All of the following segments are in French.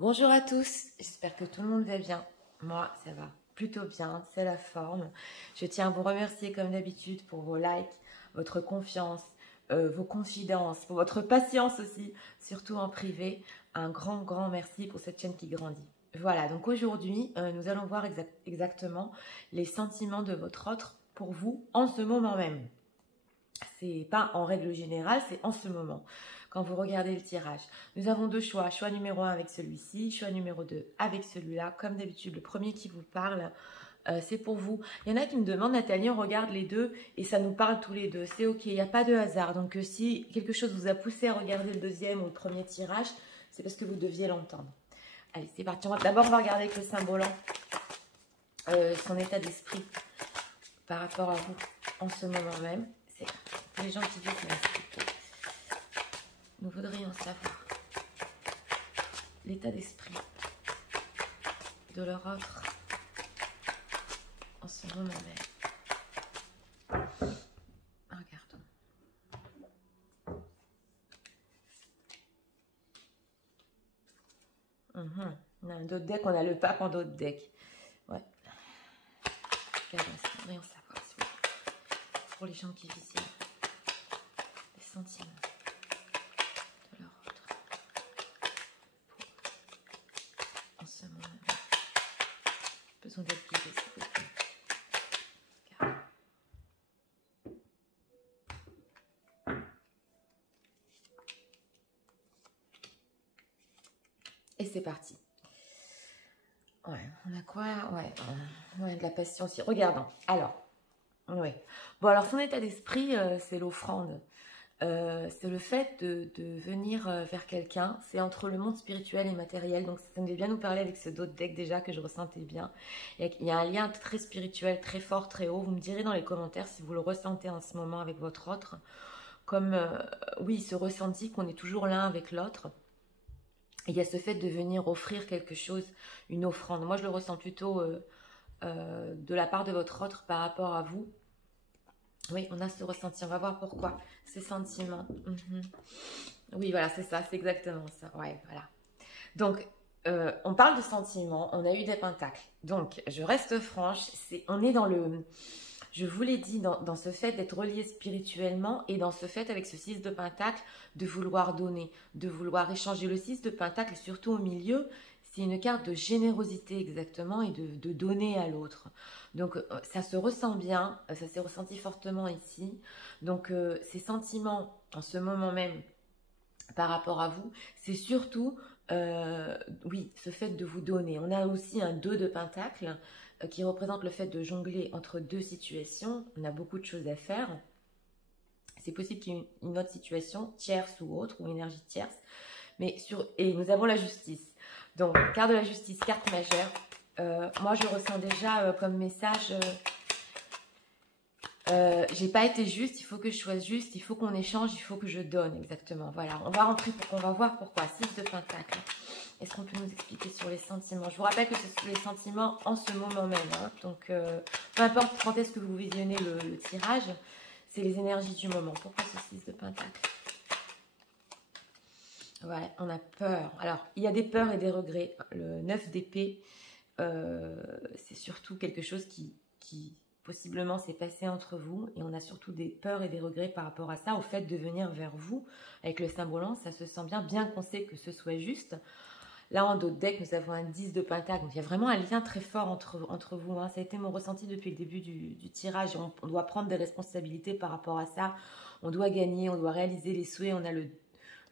Bonjour à tous, j'espère que tout le monde va bien. Moi, ça va plutôt bien, c'est la forme. Je tiens à vous remercier comme d'habitude pour vos likes, votre confiance, vos confidences, pour votre patience aussi, surtout en privé. Un grand merci pour cette chaîne qui grandit. Voilà, donc aujourd'hui, nous allons voir exactement les sentiments de votre autre pour vous en ce moment même. C'est pas en règle générale, c'est en ce moment, quand vous regardez le tirage. Nous avons deux choix, choix numéro 1 avec celui-ci, choix numéro 2 avec celui-là. Comme d'habitude, le premier qui vous parle, c'est pour vous. Il y en a qui me demandent, Nathalie, on regarde les deux et ça nous parle tous les deux. C'est ok, il n'y a pas de hasard. Donc si quelque chose vous a poussé à regarder le deuxième ou le premier tirage, c'est parce que vous deviez l'entendre. Allez, c'est parti. D'abord, on va regarder avec le symbolant son état d'esprit par rapport à vous en ce moment même. C'est les gens qui vivent la. Nous voudrions savoir l'état d'esprit de leur autre en ce moment même. Regardons. On a un d'autres deck, on a le pape en d'autres decks. Ouais. Regardons, voudrions savoir s'il vous plaît. Pour les gens qui visionnent les sentiments de leur autre en ce moment même. Besoin d'être guidé, s'il vous plaît. Et c'est parti. Ouais, on a quoi? Ouais, de la patience. Regardons. Alors, ouais. Bon, alors son état d'esprit, c'est l'offrande. C'est le fait de venir vers quelqu'un. C'est entre le monde spirituel et matériel. Donc, ça devait bien nous parler avec ce d'autres deck déjà que je ressentais bien. Il y a un lien très spirituel, très fort, très haut. Vous me direz dans les commentaires si vous le ressentez en ce moment avec votre autre. Comme, oui, ce ressenti qu'on est toujours l'un avec l'autre. Il y a ce fait de venir offrir quelque chose, une offrande. Moi, je le ressens plutôt de la part de votre autre par rapport à vous. Oui, on a ce ressenti. On va voir pourquoi. Ces sentiments. Oui, voilà, c'est ça. C'est exactement ça. Ouais, voilà. Donc, on parle de sentiments. On a eu des pentacles. Donc, je reste franche. On est dans le... Je vous l'ai dit, dans ce fait d'être relié spirituellement et dans ce fait avec ce 6 de pentacle, de vouloir donner, de vouloir échanger. Le 6 de pentacle, surtout au milieu, c'est une carte de générosité exactement et de donner à l'autre. Donc ça se ressent bien, ça s'est ressenti fortement ici. Donc ces sentiments en ce moment même par rapport à vous, c'est surtout, oui, ce fait de vous donner. On a aussi un 2 de pentacle qui représente le fait de jongler entre deux situations. On a beaucoup de choses à faire. C'est possible qu'il y ait une autre situation, tierce ou autre, ou énergie tierce. Et nous avons la justice. Donc, carte de la justice, carte majeure. Moi, je ressens déjà comme message... j'ai pas été juste, il faut que je sois juste, il faut qu'on échange, il faut que je donne, exactement. Voilà, on va rentrer on va voir pourquoi. 6 de pentacle. Est-ce qu'on peut nous expliquer sur les sentiments? Je vous rappelle que ce sont les sentiments en ce moment même. Hein. Donc, peu importe quand est-ce que vous visionnez le tirage, c'est les énergies du moment. Pourquoi ce 6 de pentacle? Ouais, on a peur. Alors, il y a des peurs et des regrets. Le 9 d'épée, c'est surtout quelque chose qui possiblement s'est passé entre vous. Et on a surtout des peurs et des regrets par rapport à ça, au fait de venir vers vous. Avec le symbolant, ça se sent bien qu'on sait que ce soit juste. Là, en d'autres decks, nous avons un 10 de pentacle. Donc, il y a vraiment un lien très fort entre vous. Hein. Ça a été mon ressenti depuis le début du tirage. On doit prendre des responsabilités par rapport à ça. On doit gagner, on doit réaliser les souhaits. On a le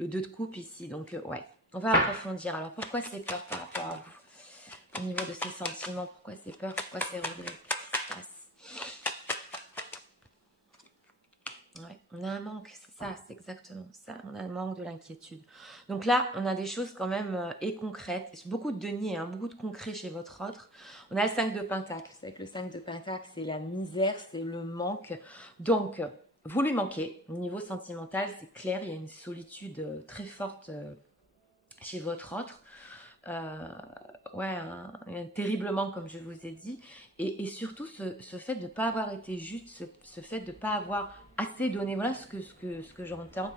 2 de coupe ici. Donc, ouais, on va approfondir. Alors, pourquoi ces peurs par rapport à vous? Au niveau de ces sentiments, pourquoi ces peurs? Pourquoi ces regrets? Qu'est-ce qui se passe? Ouais, on a un manque, c'est ça, c'est exactement ça. On a un manque de l'inquiétude. Donc là, on a des choses quand même et concrètes. Beaucoup de deniers, hein, beaucoup de concret chez votre autre. On a le 5 de pentacle. C'est que le 5 de pentacle, c'est la misère, c'est le manque. Donc, vous lui manquez. Au niveau sentimental, c'est clair, il y a une solitude très forte chez votre autre. Ouais, terriblement, comme je vous ai dit. Et surtout, ce fait de ne pas avoir été juste, ce fait de ne pas avoir assez donné, voilà ce que j'entends.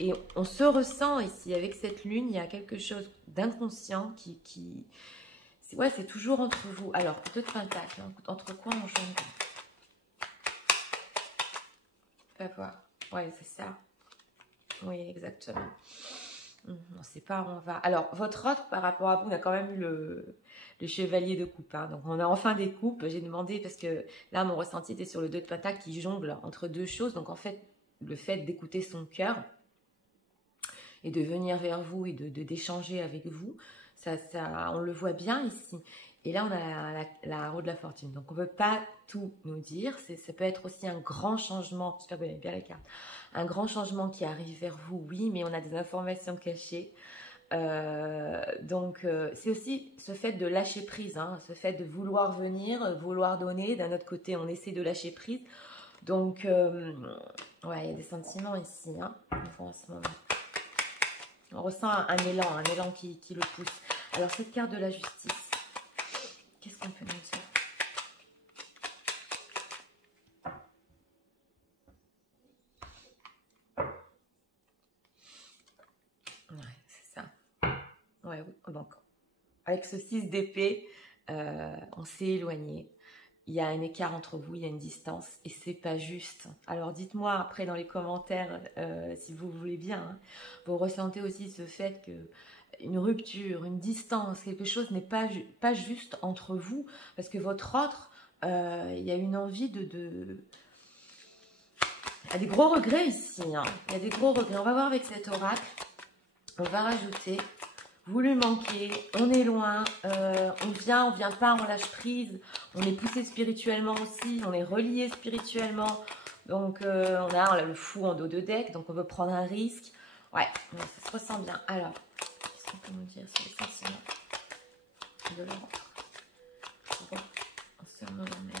Et on se ressent ici, avec cette lune, il y a quelque chose d'inconscient qui... Ouais, c'est toujours entre vous. Alors, 2 de pentacles, hein. Entre quoi on jongle? Fais voir. Ouais, c'est ça. Oui, exactement. On ne sait pas où on va. Alors, votre autre, par rapport à vous, on a quand même eu le chevalier de coupe. Hein. Donc, on a enfin des coupes. J'ai demandé, parce que là, mon ressenti était sur le 2 de pentacles qui jongle entre 2 choses. Donc, en fait, le fait d'écouter son cœur et de venir vers vous et d'échanger avec vous, ça, on le voit bien ici. Et là, on a la roue de la fortune. Donc, on ne peut pas tout nous dire. Ça peut être aussi un grand changement. J'espère que vous avez bien la carte. Un grand changement qui arrive vers vous, oui, mais on a des informations cachées. Donc, c'est aussi ce fait de lâcher prise, hein, ce fait de vouloir venir, vouloir donner. D'un autre côté, on essaie de lâcher prise. Donc, ouais, il y a des sentiments ici, hein, en ce moment. On ressent un élan qui le pousse. Alors, cette carte de la justice, qu'est-ce qu'on peut nous dire? Ouais, c'est ça. Ouais, donc, avec ce 6 d'épée, on s'est éloigné. Il y a un écart entre vous, il y a une distance et c'est pas juste. Alors dites-moi après dans les commentaires si vous voulez bien, hein, vous ressentez aussi ce fait que une rupture, une distance, quelque chose n'est pas juste entre vous parce que votre autre, il y a une envie il y a des gros regrets ici, hein. Il y a des gros regrets. On va voir avec cet oracle, on va rajouter... Vous lui manquez, on est loin, on vient pas, on lâche prise, on est poussé spirituellement aussi, on est relié spirituellement. Donc, on a le fou en dos de deck, donc on veut prendre un risque. Ouais, ça se ressent bien. Alors, qu'est-ce qu'on peut nous dire sur les sentiments de l'autre? Bon, en ce moment même.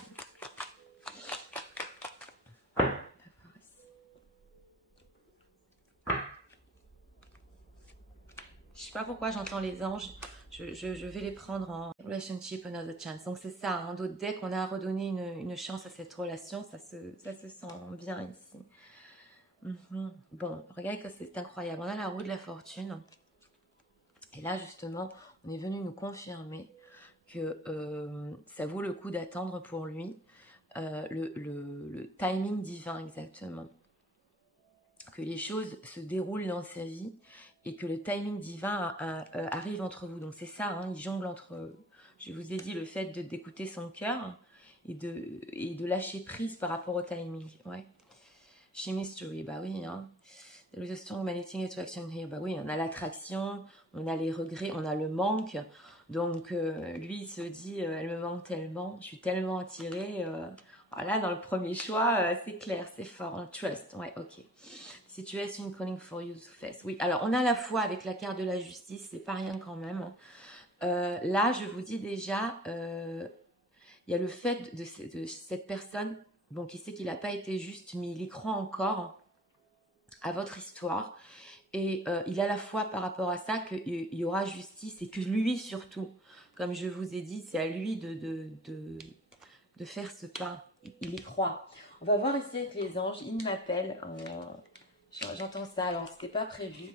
Je sais pas pourquoi j'entends les anges. Je vais les prendre en relationship another chance. Donc c'est ça, en d'autres decks, on a redonné une chance à cette relation. Ça se sent bien ici. Bon, regardez que c'est incroyable. On a la roue de la fortune. Et là, justement, on est venu nous confirmer que ça vaut le coup d'attendre pour lui le timing divin exactement. Que les choses se déroulent dans sa vie et que le timing divin arrive entre vous. Donc c'est ça, hein, il jongle entre, je vous ai dit, le fait d'écouter son cœur et de lâcher prise par rapport au timing. Ouais. Chemistry, bah oui. Hein. There is a strong magnetic attraction here. Bah oui, on a l'attraction, on a les regrets, on a le manque. Donc lui, il se dit, elle me manque tellement, je suis tellement attirée. Voilà, dans le premier choix, c'est clair, c'est fort. Hein. Trust, ouais, ok. Situation calling for you to face. Oui, alors on a la foi avec la carte de la justice, c'est pas rien quand même. Là, je vous dis déjà, il y a le fait de cette personne, bon, qui sait qu'il n'a pas été juste, mais il y croit encore à votre histoire. Et il a la foi par rapport à ça qu'il y aura justice et que lui surtout, comme je vous ai dit, c'est à lui de faire ce pas. Il y croit. On va voir ici avec les anges, ils m'appellent. J'entends ça, alors c'était pas prévu.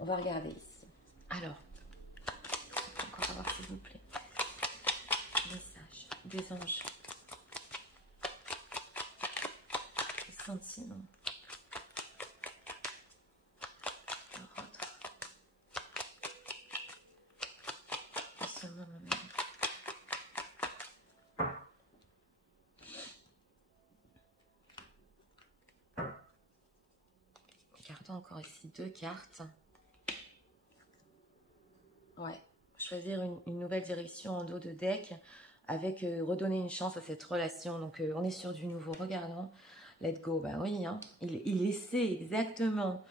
On va regarder ici. Alors, encore avoir s'il vous plaît. Message des anges. Les sentiments. Ce moment même. Gardons encore ici 2 cartes. Ouais, choisir une nouvelle direction en dos de deck avec redonner une chance à cette relation. Donc on est sur du nouveau. Regardons. Let go. Bah oui, hein. Il essaie exactement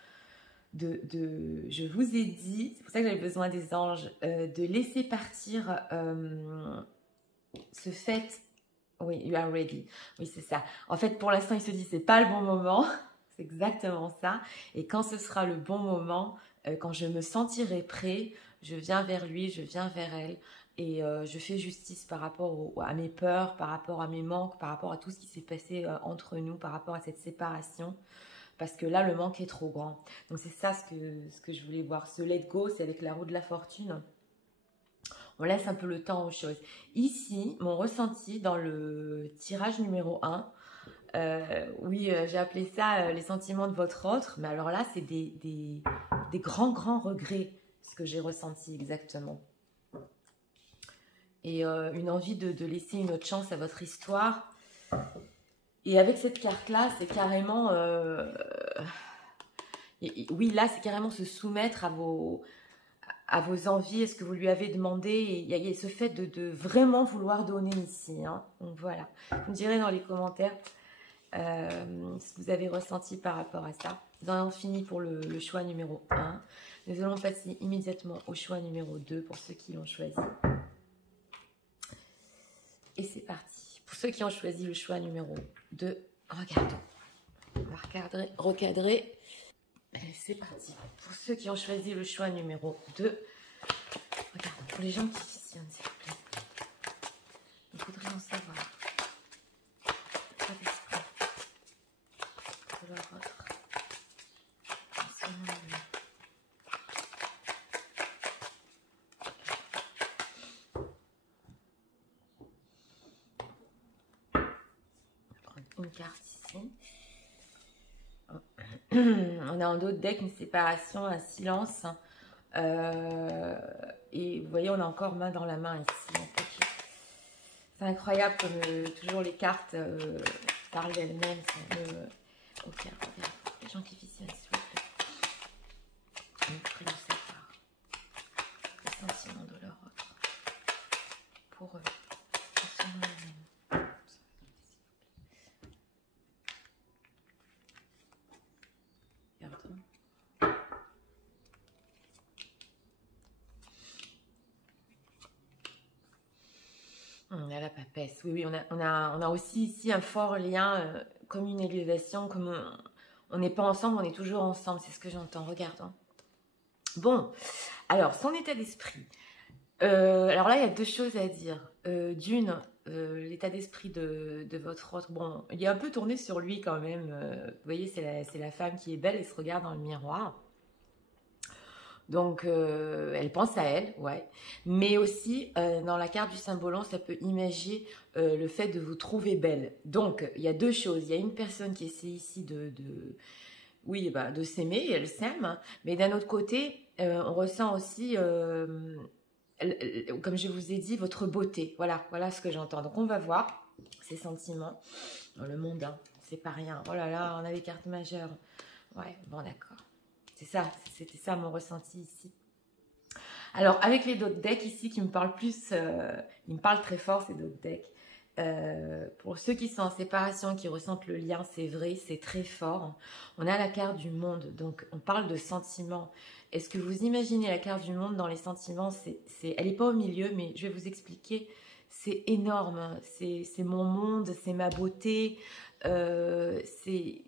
je vous ai dit, c'est pour ça que j'avais besoin des anges, de laisser partir ce fait. Oui, you are ready. Oui, c'est ça. En fait, pour l'instant, il se dit c'est pas le bon moment. C'est exactement ça. Et quand ce sera le bon moment, quand je me sentirai prêt, je viens vers lui, je viens vers elle. Et je fais justice par rapport à mes peurs, par rapport à mes manques, par rapport à tout ce qui s'est passé entre nous, par rapport à cette séparation. parce que là, le manque est trop grand. Donc, c'est ça ce que je voulais voir. Ce let go, c'est avec la roue de la fortune. On laisse un peu le temps aux choses. Ici, mon ressenti dans le tirage numéro 1, oui, j'ai appelé ça les sentiments de votre autre, mais alors là, c'est des grands, grands regrets, ce que j'ai ressenti exactement. Et une envie de laisser une autre chance à votre histoire. Et avec cette carte-là, c'est carrément... oui, là, c'est carrément se soumettre à vos envies, à ce que vous lui avez demandé. Et il y a ce fait de vraiment vouloir donner ici. Hein. Donc voilà, vous me direz dans les commentaires ce que vous avez ressenti par rapport à ça. Nous en avons fini pour le choix numéro 1. Nous allons passer immédiatement au choix numéro 2 pour ceux qui l'ont choisi. Et c'est parti. Pour ceux qui ont choisi le choix numéro 2, regardons. On va recadrer. Allez, c'est parti. Pour ceux qui ont choisi le choix numéro 2, regardons. Pour les gens qui visionnent, s'il vous plaît. Il faudrait en savoir. Pas d'esprit. De leur autre. Une carte ici. On a un autre deck, une séparation, un silence. Et vous voyez, on a encore main dans la main ici. C'est incroyable comme toujours les cartes parlent d'elles-mêmes. Ok, regarde. Les gens qui visionnent, s'il vous plaît. On prie de savoir les sentiments de leur autre. Pour eux. Concernant eux-mêmes. On a la papesse. Oui, on a aussi ici un fort lien, comme une élévation, comme on n'est pas ensemble, on est toujours ensemble. C'est ce que j'entends. Regarde. Hein. Bon, alors, son état d'esprit. Alors là, il y a deux choses à dire. D'une, l'état d'esprit de votre autre. Bon, il est un peu tourné sur lui quand même. Vous voyez, c'est la femme qui est belle et se regarde dans le miroir. Donc, elle pense à elle, ouais. Mais aussi, dans la carte du symbolon, ça peut imager le fait de vous trouver belle. Donc, il y a deux choses. Il y a une personne qui essaie ici oui, bah, de s'aimer, et elle s'aime. Hein. Mais d'un autre côté, on ressent aussi, comme je vous ai dit, votre beauté. Voilà ce que j'entends. Donc, on va voir ces sentiments dans le monde. Hein. C'est pas rien. Oh là là, on a des cartes majeures. Ouais, bon, d'accord. C'est ça, c'était ça mon ressenti ici. Alors, avec les d'autres decks ici qui me parlent plus, ils me parlent très fort ces d'autres decks. Pour ceux qui sont en séparation, qui ressentent le lien, c'est vrai, c'est très fort. On a la carte du monde, donc on parle de sentiments. Est-ce que vous imaginez la carte du monde dans les sentiments? Elle n'est pas au milieu, mais je vais vous expliquer. C'est énorme, c'est mon monde, c'est ma beauté, c'est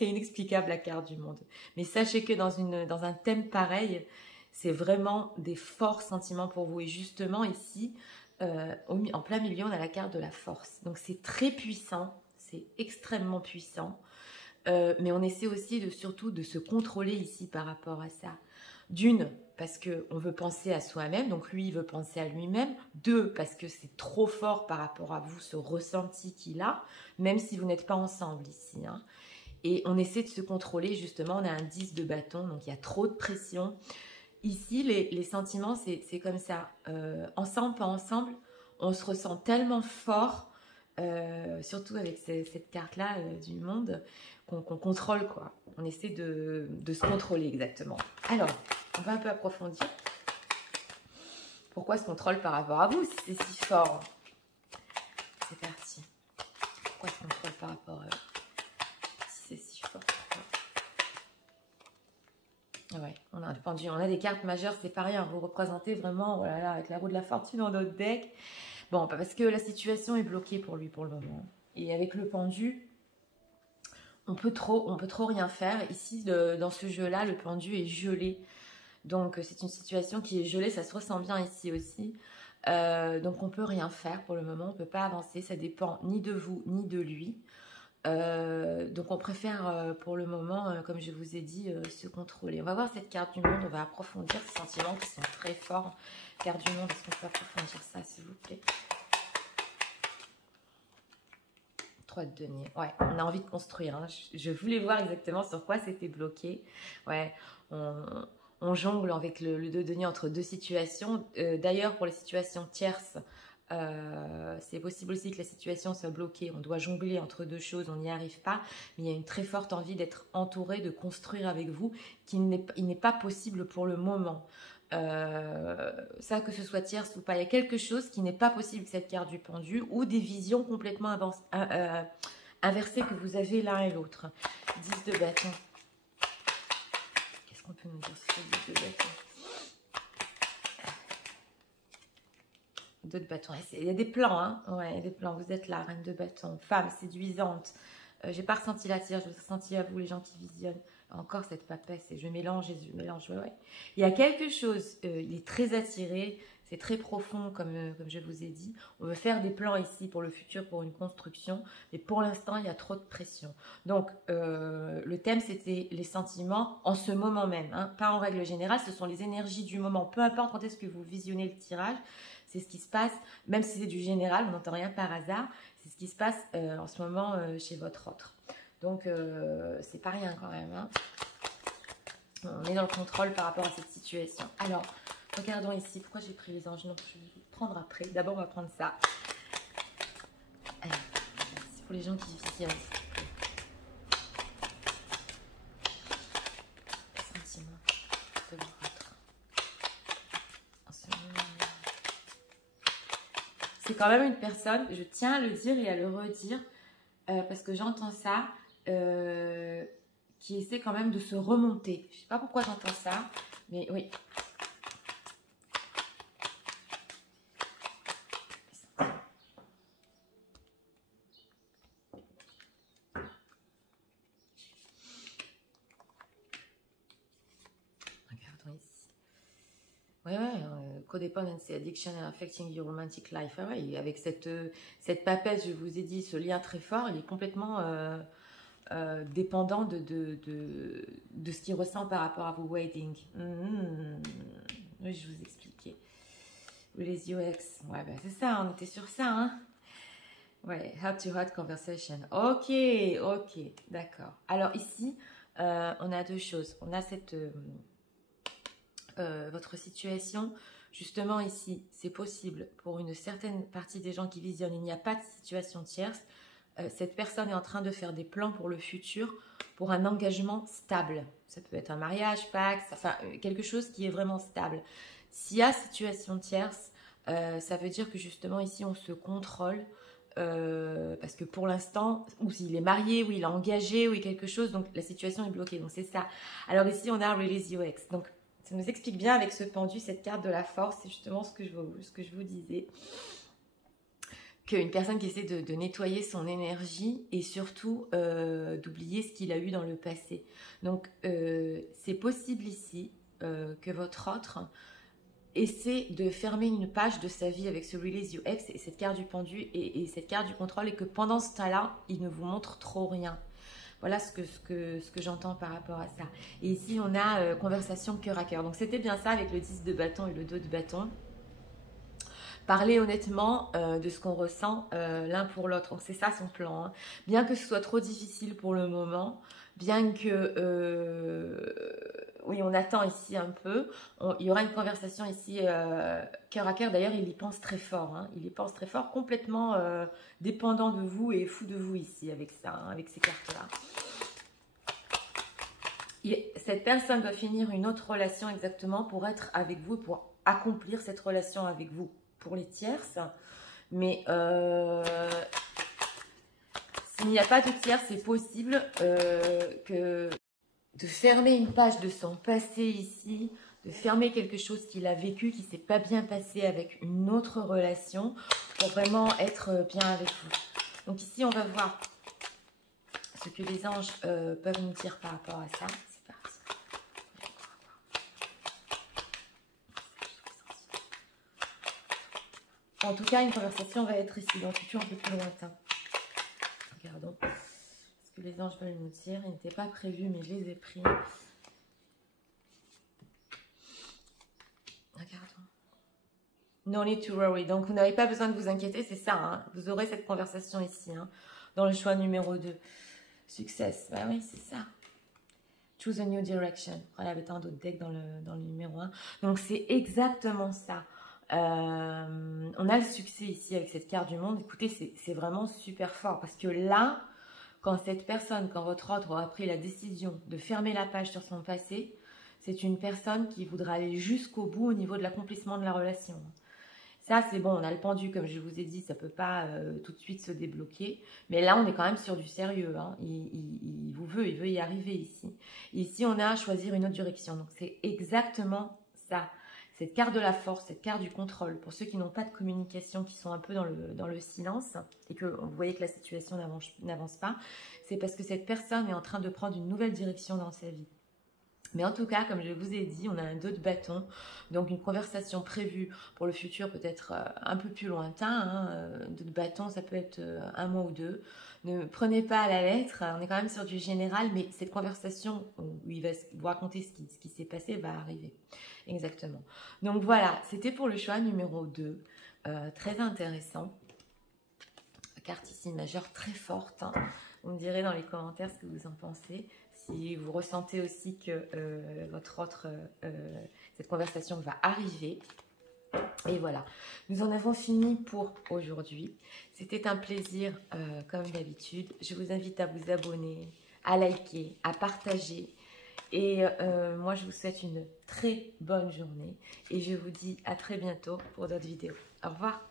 inexplicable la carte du monde. Mais sachez que dans un thème pareil, c'est vraiment des forts sentiments pour vous. Et justement ici, en plein milieu, on a la carte de la force. Donc c'est très puissant, c'est extrêmement puissant. Mais on essaie aussi surtout de se contrôler ici par rapport à ça. D'une, parce qu'on veut penser à soi-même, donc lui, il veut penser à lui-même. Deux, parce que c'est trop fort par rapport à vous, ce ressenti qu'il a, même si vous n'êtes pas ensemble ici. Hein. Et on essaie de se contrôler, justement, on a un 10 de bâton, donc il y a trop de pression. Ici, les sentiments, c'est comme ça. Ensemble, pas ensemble, on se ressent tellement fort, surtout avec cette carte-là du monde, qu'on contrôle, quoi. On essaie de se contrôler, exactement. Alors, on va un peu approfondir. Pourquoi ce contrôle par rapport à vous, si c'est si fort? C'est parti. Pourquoi ce contrôle par rapport à eux? C'est si fort. Ouais, on a pendu, on a des cartes majeures, c'est pas rien. Vous représentez vraiment, oh là là, avec la roue de la fortune dans notre deck. Bon, parce que la situation est bloquée pour lui pour le moment. Et avec le pendu, on peut trop rien faire. Ici, dans ce jeu-là, le pendu est gelé. Donc, c'est une situation qui est gelée. Ça se ressent bien ici aussi. Donc, on peut rien faire pour le moment. On peut pas avancer. Ça dépend ni de vous, ni de lui. Donc on préfère pour le moment, comme je vous ai dit, se contrôler. On va voir cette carte du monde, on va approfondir ces sentiments qui sont très forts. Carte du monde, est-ce qu'on peut approfondir ça s'il vous plaît? 3 de denier. Ouais, on a envie de construire. Hein. Je voulais voir exactement sur quoi c'était bloqué. Ouais, on jongle avec le 2 de denier entre deux situations. D'ailleurs, pour les situations tierces, c'est possible aussi que la situation soit bloquée. On doit jongler entre deux choses, on n'y arrive pas. Mais il y a une très forte envie d'être entouré, de construire avec vous, il n'est pas possible pour le moment. Ça, que ce soit tierce ou pas, il y a quelque chose qui n'est pas possible avec cette carte du pendu ou des visions complètement inversées que vous avez l'un et l'autre. 10 de bâton. Qu'est-ce qu'on peut nous dire sur ce 10 de bâton? 2 de bâton. Il y a des plans, hein. Ouais, il y a des plans. Vous êtes là, reine de bâton. Femme séduisante. J'ai pas ressenti la tire, je vous ai ressenti à vous, les gens qui visionnent. Encore cette papesse, et je mélange, ouais. Il y a quelque chose, il est très attiré, c'est très profond, comme je vous ai dit. On veut faire des plans ici pour le futur, pour une construction, mais pour l'instant, il y a trop de pression. Donc, le thème, c'était les sentiments en ce moment même, hein, pas en règle générale, ce sont les énergies du moment. Peu importe quand est-ce que vous visionnez le tirage, c'est ce qui se passe, même si c'est du général, on n'entend rien par hasard, c'est ce qui se passe en ce moment chez votre autre. Donc, c'est pas rien quand même. Hein. On est dans le contrôle par rapport à cette situation. Alors, regardons ici. Pourquoi j'ai pris les anges? Non, je vais le prendre après. D'abord, on va prendre ça. C'est pour les gens qui visionnent. Le sentiment de votre. C'est quand même une personne, je tiens à le dire et à le redire, parce que j'entends ça. Qui essaie quand même de se remonter. Je ne sais pas pourquoi j'entends ça, mais oui. Regardons ici. Ouais, codependency, addiction and affecting your romantic life. Ah ouais, avec cette papesse, je vous ai dit, ce lien très fort, il est complètement dépendant de ce qu'il ressent par rapport à vos weddings. Oui, je vous expliquais. Les UX. Ouais, ben c'est ça, on était sur ça, hein. Ouais, heart to heart conversation. Ok, d'accord. Alors ici, on a deux choses. On a cette votre situation. Justement ici, c'est possible pour une certaine partie des gens qui visionnent. Il n'y a pas de situation tierce. Cette personne est en train de faire des plans pour le futur, pour un engagement stable. Ça peut être un mariage, Pax, enfin quelque chose qui est vraiment stable. S'il y a situation tierce, ça veut dire que justement ici on se contrôle, parce que pour l'instant, ou s'il est marié, ou il est engagé, ou quelque chose, donc la situation est bloquée. Donc c'est ça. Alors ici on a Release Your Ex. Donc ça nous explique bien avec ce pendu, cette carte de la force, c'est justement ce que je vous disais. Qu'une personne qui essaie de nettoyer son énergie et surtout d'oublier ce qu'il a eu dans le passé. Donc, c'est possible ici que votre autre essaie de fermer une page de sa vie avec ce Release Your Ex et cette carte du pendu et cette carte du contrôle et que pendant ce temps-là, il ne vous montre trop rien. Voilà ce que j'entends par rapport à ça. Et ici, on a conversation cœur à cœur. Donc, c'était bien ça avec le 10 de bâton et le 2 de bâton. Parler honnêtement de ce qu'on ressent l'un pour l'autre. Donc c'est ça son plan. Hein. Bien que ce soit trop difficile pour le moment, bien que oui on attend ici un peu, il y aura une conversation ici cœur à cœur. D'ailleurs il y pense très fort. Hein. Il y pense très fort, complètement dépendant de vous et fou de vous ici avec ça, hein, avec ces cartes-là. Cette personne doit finir une autre relation exactement pour être avec vous, pour accomplir cette relation avec vous. Pour les tierces, mais s'il n'y a pas de tierces, c'est possible que de fermer une page de son passé ici, de fermer quelque chose qu'il a vécu, qui ne s'est pas bien passé avec une autre relation, pour vraiment être bien avec vous. Donc ici, on va voir ce que les anges peuvent nous dire par rapport à ça. En tout cas, une conversation va être ici, dans le futur un peu plus lointain. Regardons. les anges veulent nous dire. Ils n'étaient pas prévus, mais je les ai pris. Regardons. No need to worry. Donc, vous n'avez pas besoin de vous inquiéter, c'est ça. Hein. Vous aurez cette conversation ici, hein, dans le choix numéro 2. Success. Ben oui, c'est ça. Choose a new direction. Il y avait tant d'autres decks dans le numéro 1. Donc, c'est exactement ça. On a le succès ici avec cette carte du monde. Écoutez, c'est vraiment super fort. Parce que là, quand cette personne, quand votre autre aura pris la décision de fermer la page sur son passé, c'est une personne qui voudra aller jusqu'au bout au niveau de l'accomplissement de la relation. Ça, c'est bon, on a le pendu, comme je vous ai dit, ça ne peut pas tout de suite se débloquer. Mais là, on est quand même sur du sérieux. Hein. Il vous veut, il veut y arriver ici. Ici, on a à choisir une autre direction. Donc, c'est exactement ça. Cette carte de la force, cette carte du contrôle. Pour ceux qui n'ont pas de communication, qui sont un peu dans le silence, et que vous voyez que la situation n'avance pas, c'est parce que cette personne est en train de prendre une nouvelle direction dans sa vie. Mais en tout cas, comme je vous ai dit, on a un 2 de bâton, donc une conversation prévue pour le futur peut-être un peu plus lointain. Hein. 2 de bâton, ça peut être un mois ou deux. Ne prenez pas à la lettre, on est quand même sur du général, mais cette conversation où il va vous raconter ce qui s'est passé va arriver. Exactement. Donc voilà, c'était pour le choix numéro 2, très intéressant. Carte ici majeure très forte, hein. Vous me direz dans les commentaires ce que vous en pensez. Si vous ressentez aussi que cette conversation va arriver. Et voilà, nous en avons fini pour aujourd'hui. C'était un plaisir comme d'habitude. Je vous invite à vous abonner, à liker, à partager. Et moi, je vous souhaite une très bonne journée. Et je vous dis à très bientôt pour d'autres vidéos. Au revoir.